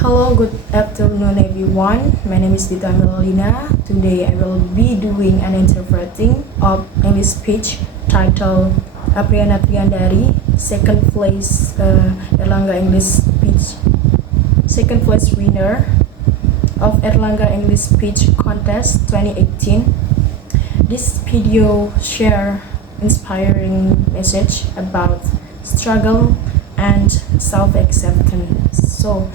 Hello, good afternoon, everyone. My name is Dita Melina. Today, I will be doing an interpreting of English speech titled Apriana Triandari, second place Erlangga English speech, second place winner of Erlangga English Speech Contest 2018. This video share inspiring message about struggle and self-acceptance. So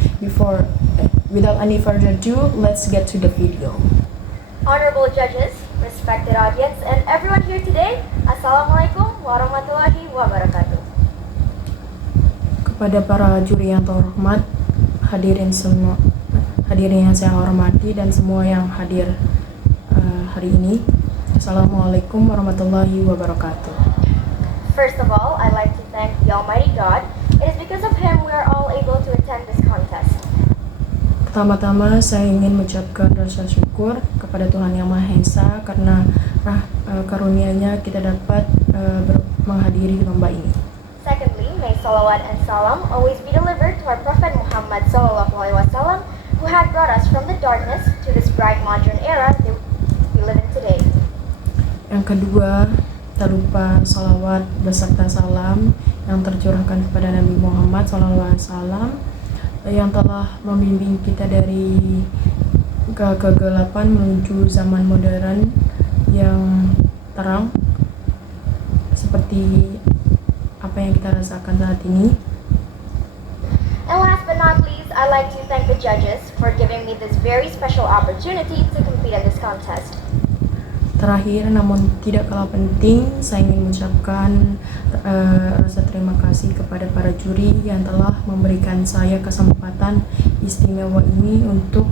without any further ado, let's get to the video. Honorable judges, respected audience, and everyone here today, Assalamualaikum warahmatullahi wabarakatuh. Kepada para juri yang terhormat, hadirin yang saya hormati dan semua yang hadir hari ini, Assalamualaikum warahmatullahi wabarakatuh. First of all, I'd like to thank the Almighty God. It is because of Him we are all able to attend this contest. Pertama-tama saya ingin mengucapkan rasa syukur kepada Tuhan Yang Maha Esa karena karunia-Nya kita dapat menghadiri lomba ini. Secondly, may salawat and salam always be delivered to our Prophet Muhammad SAW, who had brought us from the darkness to this bright modern era that we live in today. Yang kedua, tak lupa salawat beserta salam yang tercurahkan kepada Nabi Muhammad SAW yang telah membimbing kita dari kegelapan menuju zaman modern yang terang seperti apa yang kita rasakan saat ini. And last but not least, I'd like to thank the judges for giving me this very special opportunity to compete in this contest. Terakhir, namun tidak kalah penting, saya ingin mengucapkan rasa terima kasih kepada para juri yang telah memberikan saya kesempatan istimewa ini untuk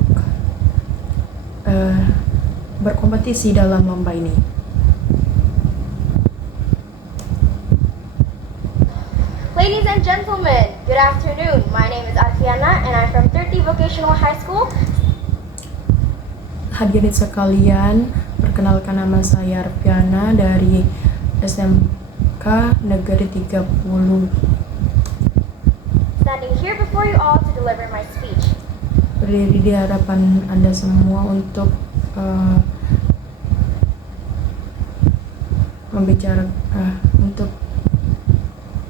berkompetisi dalam lomba ini. Ladies and gentlemen, good afternoon. My name is Afiana and I'm from 30 Vocational High School. Hadirin sekalian, perkenalkan nama saya Arfiana dari SMK Negeri 30. Standing here before you all to deliver my speech. Berdiri di hadapan Anda semua untuk untuk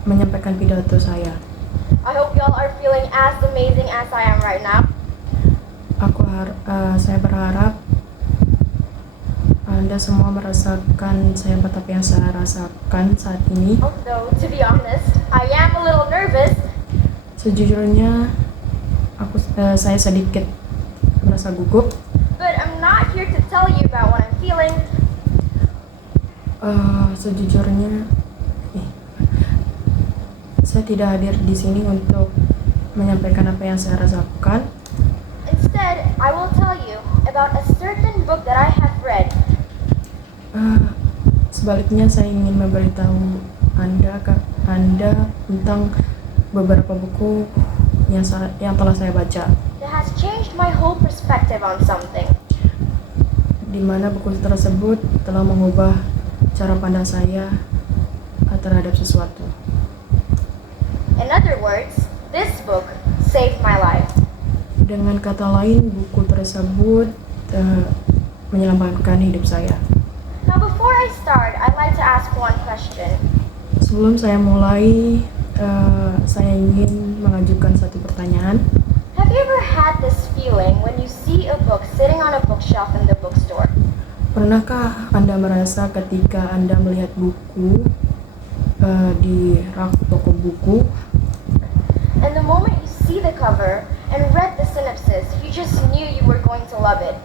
menyampaikan pidato saya. I hope you all are feeling as amazing as I am right now. Saya berharap Anda semua merasakan sehebat apa yang saya rasakan saat ini. Although, to be honest, I am a little nervous. Sejujurnya, saya sedikit merasa gugup. But I'm not here to tell you about what I'm feeling. Sejujurnya, saya tidak hadir di sini untuk menyampaikan apa yang saya rasakan. Instead, I will tell you about a certain book that I have read. Sebaliknya, saya ingin memberitahu Anda tentang beberapa buku yang telah saya baca. That has changed my whole perspective on something. Di mana buku tersebut telah mengubah cara pandang saya terhadap sesuatu. In other words, this book saved my life. Dengan kata lain, buku tersebut menyelamatkan hidup saya. Now, before I start, I'd like to ask one question. Sebelum saya mulai, saya ingin mengajukan satu pertanyaan. Have you ever had this feeling when you see a book sitting on a bookshelf in the bookstore? Pernahkah Anda merasa ketika Anda melihat buku di rak toko buku, And the moment you see the cover and read the synopsis, you just knew you were going to love it.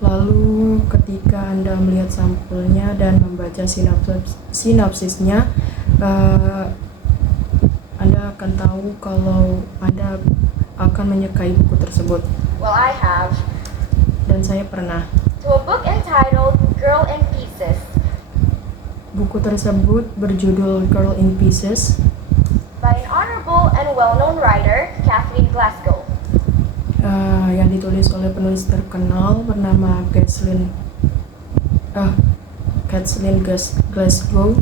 lalu ketika Anda melihat sampulnya dan membaca sinopsisnya, Anda akan tahu kalau Anda akan menyukai buku tersebut. Well, I have. Dan saya pernah. To a book entitled Girl in Pieces. Buku tersebut berjudul Girl in Pieces By an honorable and well-known writer, Kathleen Glasgow. Yang ditulis oleh penulis terkenal bernama Kathleen Glasgow.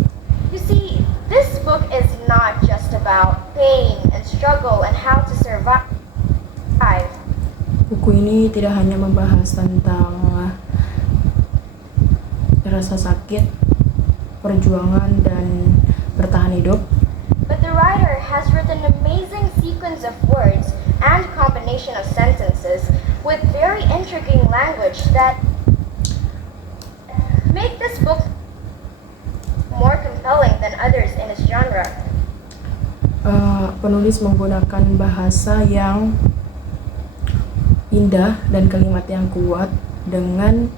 You see, this book is not just about pain and struggle and how to survive. Buku ini tidak hanya membahas tentang rasa sakit, perjuangan, dan bertahan hidup, but the writer has written an amazing sequence of words and combination of sentences with very intriguing language that make this book more compelling than others in its genre. Penulis menggunakan bahasa yang indah dan kalimat yang kuat dengan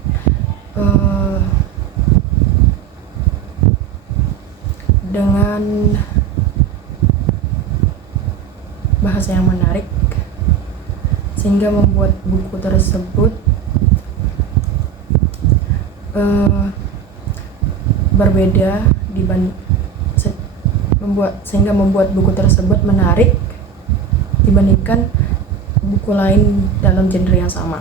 bahasa yang menarik, sehingga membuat buku tersebut berbeda membuat buku tersebut menarik dibandingkan buku lain dalam genre yang sama.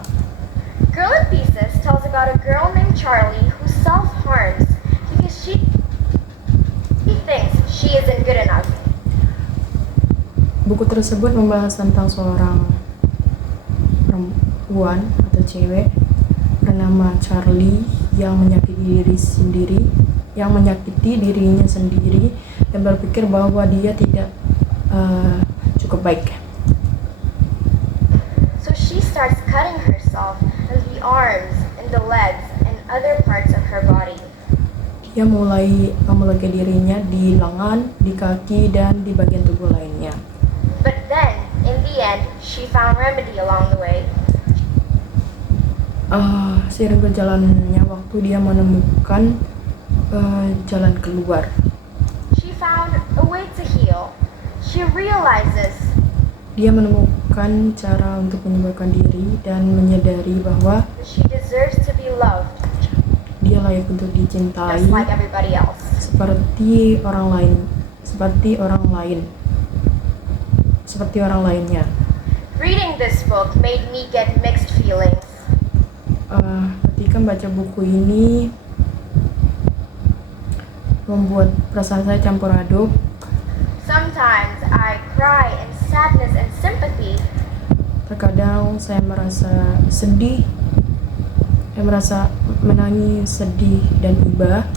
Girl in Pieces tells about a girl named Charlie who self-harms because she thinks she isn't good enough. Buku tersebut membahas tentang seorang perempuan atau cewek bernama Charlie yang menyakiti dirinya sendiri dan berpikir bahwa dia tidak cukup baik. So she starts cutting herself in the arms, in the legs, and other parts of her body. Dia mulai melukai dirinya di lengan, di kaki, dan di bagian tubuh lainnya. But then, in the end, she found remedy along the way. Seiring berjalannya waktu, dia menemukan jalan keluar. She found a way to heal. She realizes Dia menemukan cara untuk menyembuhkan diri dan menyadari bahwa she deserves to be loved, dia layak untuk dicintai just like everybody else. seperti orang lainnya. Reading this book made me get mixed feelings. Ketika membaca buku ini membuat perasaan saya campur aduk. Sometimes I cry in sadness and sympathy. Terkadang saya merasa sedih, saya merasa menangis, sedih, dan iba.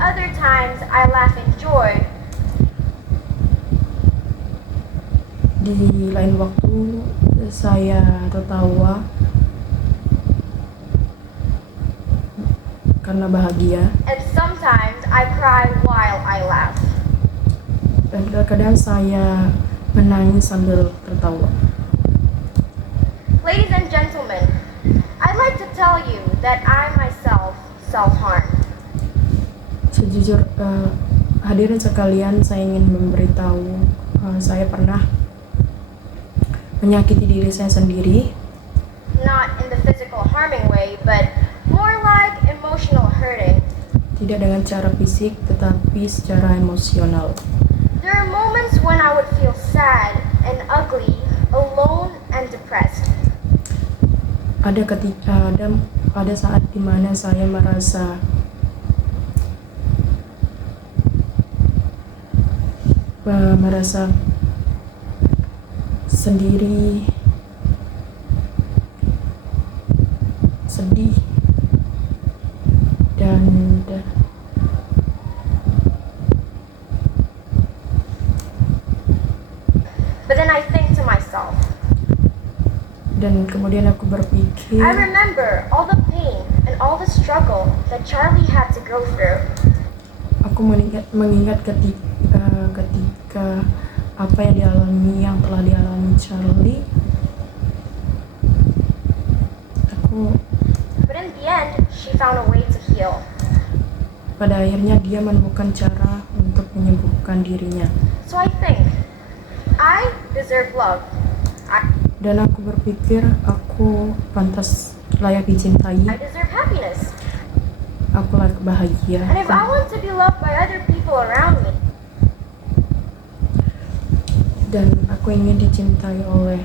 Other times I laugh in joy. Di lain waktu saya tertawa karena bahagia. And sometimes I cry while I laugh. Dan terkadang saya menangis sambil tertawa. Ladies and gentlemen, I'd like to tell you that I myself self-harm. Hadirin sekalian, saya ingin memberitahu saya pernah menyakiti diri saya sendiri. Not in the physical harming way, but more like emotional hurting. Tidak dengan cara fisik, tetapi secara emosional. There are moments when I would feel sad and ugly, alone and depressed. Ada saat dimana saya merasa sendiri, sedih, dan But then I think to myself, kemudian aku berpikir, I remember all the pain and all the struggle that Charlie had to go through. Aku mengingat ketika apa yang telah dialami Charlie. But in the end, she found a way to heal. Pada akhirnya dia menemukan cara untuk menyembuhkan dirinya. So I think I deserve love. Dan aku berpikir aku pantas layak dicintai. I deserve happiness. Aku layak bahagia. And if I want to be loved by other people around me, dan aku ingin dicintai oleh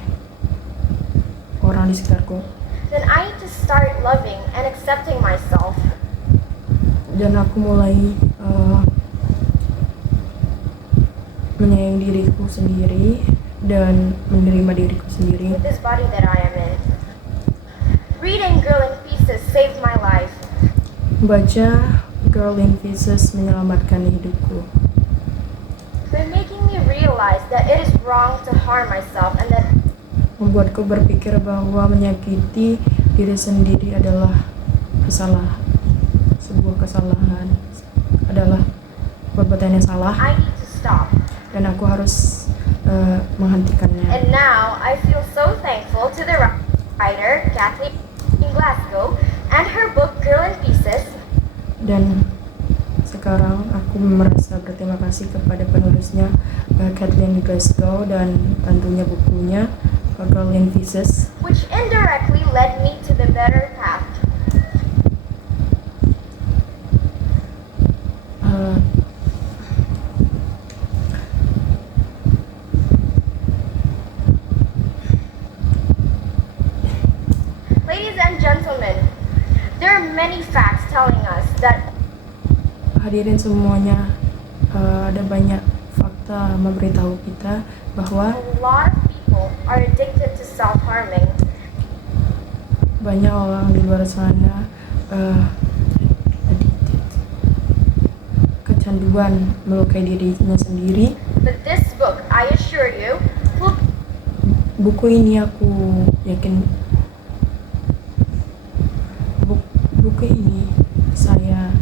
orang di sekitarku, then I need to start loving and accepting myself. Dan aku mulai menyayangi diriku sendiri dan menerima diriku sendiri With this body that I am in. Reading Girl in Pieces saved my life. Baca Girl in Pieces menyelamatkan hidupku. By making me realize that it is wrong to harm myself and that Membuatku berpikir bahwa menyakiti diri sendiri adalah sebuah kesalahan, adalah perbuatan yang salah, I need to stop. dan aku harus menghentikannya. And now I feel so thankful to the writer, Kathleen Glasgow, and her book Girl in Pieces. Dan sekarang aku merasa berterima kasih kepada penulisnya, Kathleen Glasgow, dan tentunya bukunya Girl in Pieces, which indirectly led me to the better path. Ladies and gentlemen, there are many facts telling us that Hadirin semuanya, ada banyak fakta memberitahu kita bahwa a lot of people are addicted to self-harming. banyak orang di luar sana addicted, kecanduan melukai dirinya sendiri. But this book, I assure you, will Buku ini aku yakin, buku ini saya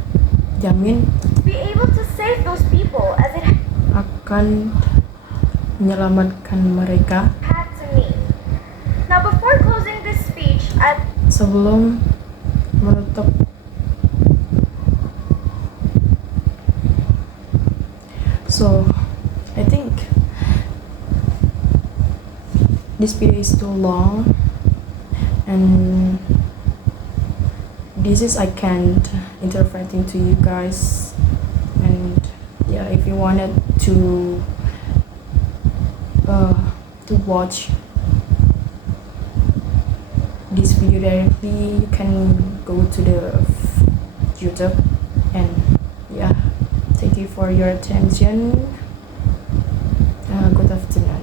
jamin be able to save those people as it akan menyelamatkan mereka. had to me. Now, before closing this speech, Sebelum menutup I think this video is too long, and this is I can't interpreting to you guys. And yeah, if you wanted to watch this video directly, you can go to the YouTube. And yeah, thank you for your attention. Good afternoon.